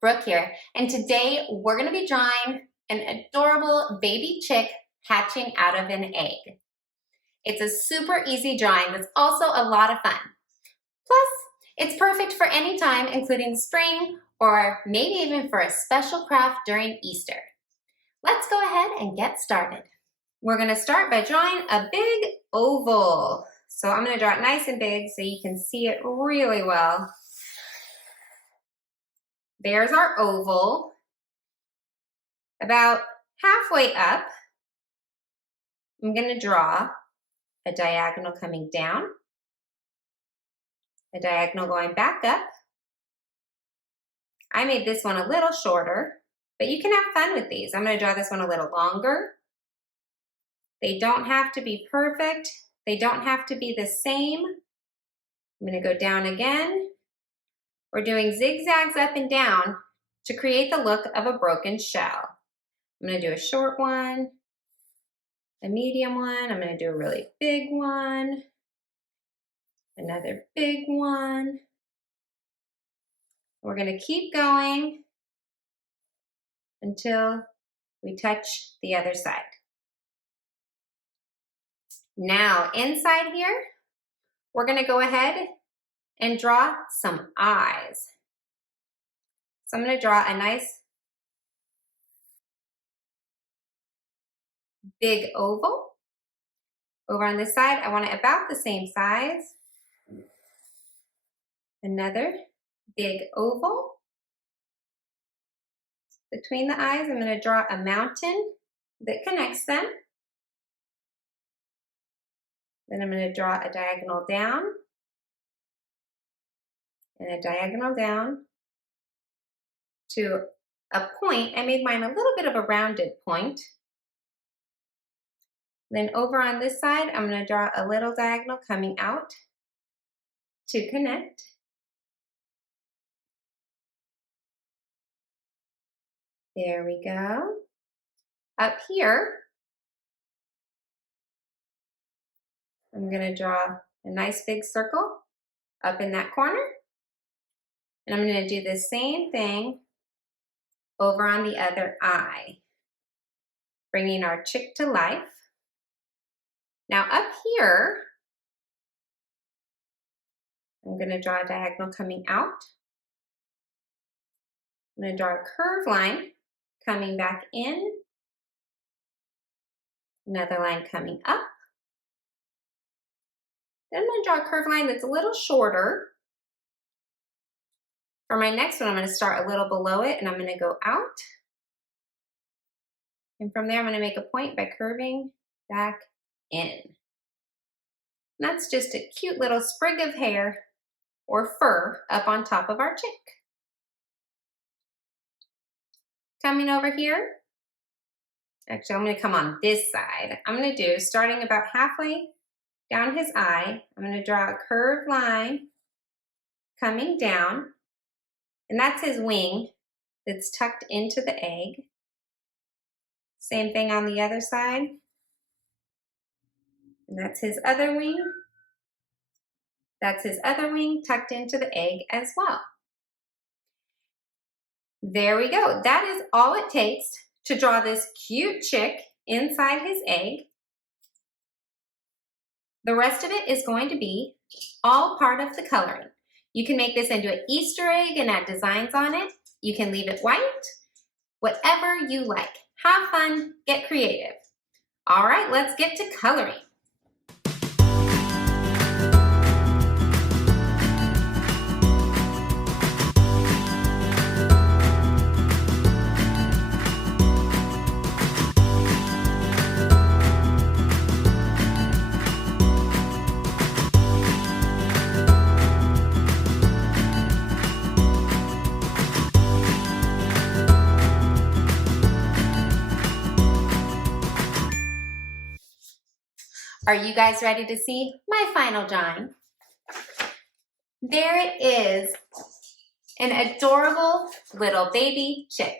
Brooke here, and today we're going to be drawing an adorable baby chick hatching out of an egg. It's a super easy drawing that's also a lot of fun. Plus, it's perfect for any time, including spring or maybe even for a special craft during Easter. Let's go ahead and get started. We're going to start by drawing a big oval. So I'm going to draw it nice and big so you can see it really well. There's our oval. About halfway up, I'm going to draw a diagonal coming down, a diagonal going back up. I made this one a little shorter, but you can have fun with these. I'm going to draw this one a little longer. They don't have to be perfect. They don't have to be the same. I'm going to go down again. We're doing zigzags up and down to create the look of a broken shell. I'm going to do a short one, a medium one. I'm going to do a really big one, another big one. We're going to keep going until we touch the other side. Now, inside here, we're going to go ahead and draw some eyes. So I'm going to draw a nice big oval. Over on this side, I want it about the same size. Another big oval. Between the eyes, I'm going to draw a mountain that connects them. Then I'm going to draw a diagonal down and a diagonal down to a point. I made mine a little bit of a rounded point. Then over on this side, I'm going to draw a little diagonal coming out to connect. There we go. Up here, I'm going to draw a nice big circle up in that corner. And I'm going to do the same thing over on the other eye, bringing our chick to life. Now up here, I'm going to draw a diagonal coming out. I'm going to draw a curved line coming back in, another line coming up. Then I'm going to draw a curved line that's a little shorter. For my next one, I'm going to start a little below it and I'm going to go out. And from there, I'm going to make a point by curving back in. And that's just a cute little sprig of hair or fur up on top of our chick. Coming over here, actually I'm going to come on this side. I'm going to do, starting about halfway down his eye, I'm going to draw a curved line coming down, and that's his wing that's tucked into the egg. Same thing on the other side. And that's his other wing. That's his other wing tucked into the egg as well. There we go. That is all it takes to draw this cute chick inside his egg. The rest of it is going to be all part of the coloring. You can make this into an Easter egg and add designs on it. You can leave it white, whatever you like. Have fun, get creative. All right, let's get to coloring. Are you guys ready to see my final drawing? There it is, an adorable little baby chick.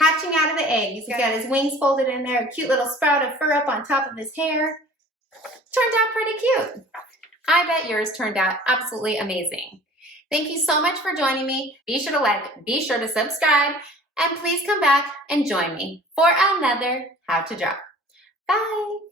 Hatching out of the egg. He's got his wings folded in there, a cute little sprout of fur up on top of his hair. Turned out pretty cute. I bet yours turned out absolutely amazing. Thank you so much for joining me. Be sure to like, be sure to subscribe, and please come back and join me for another How to Draw. Bye.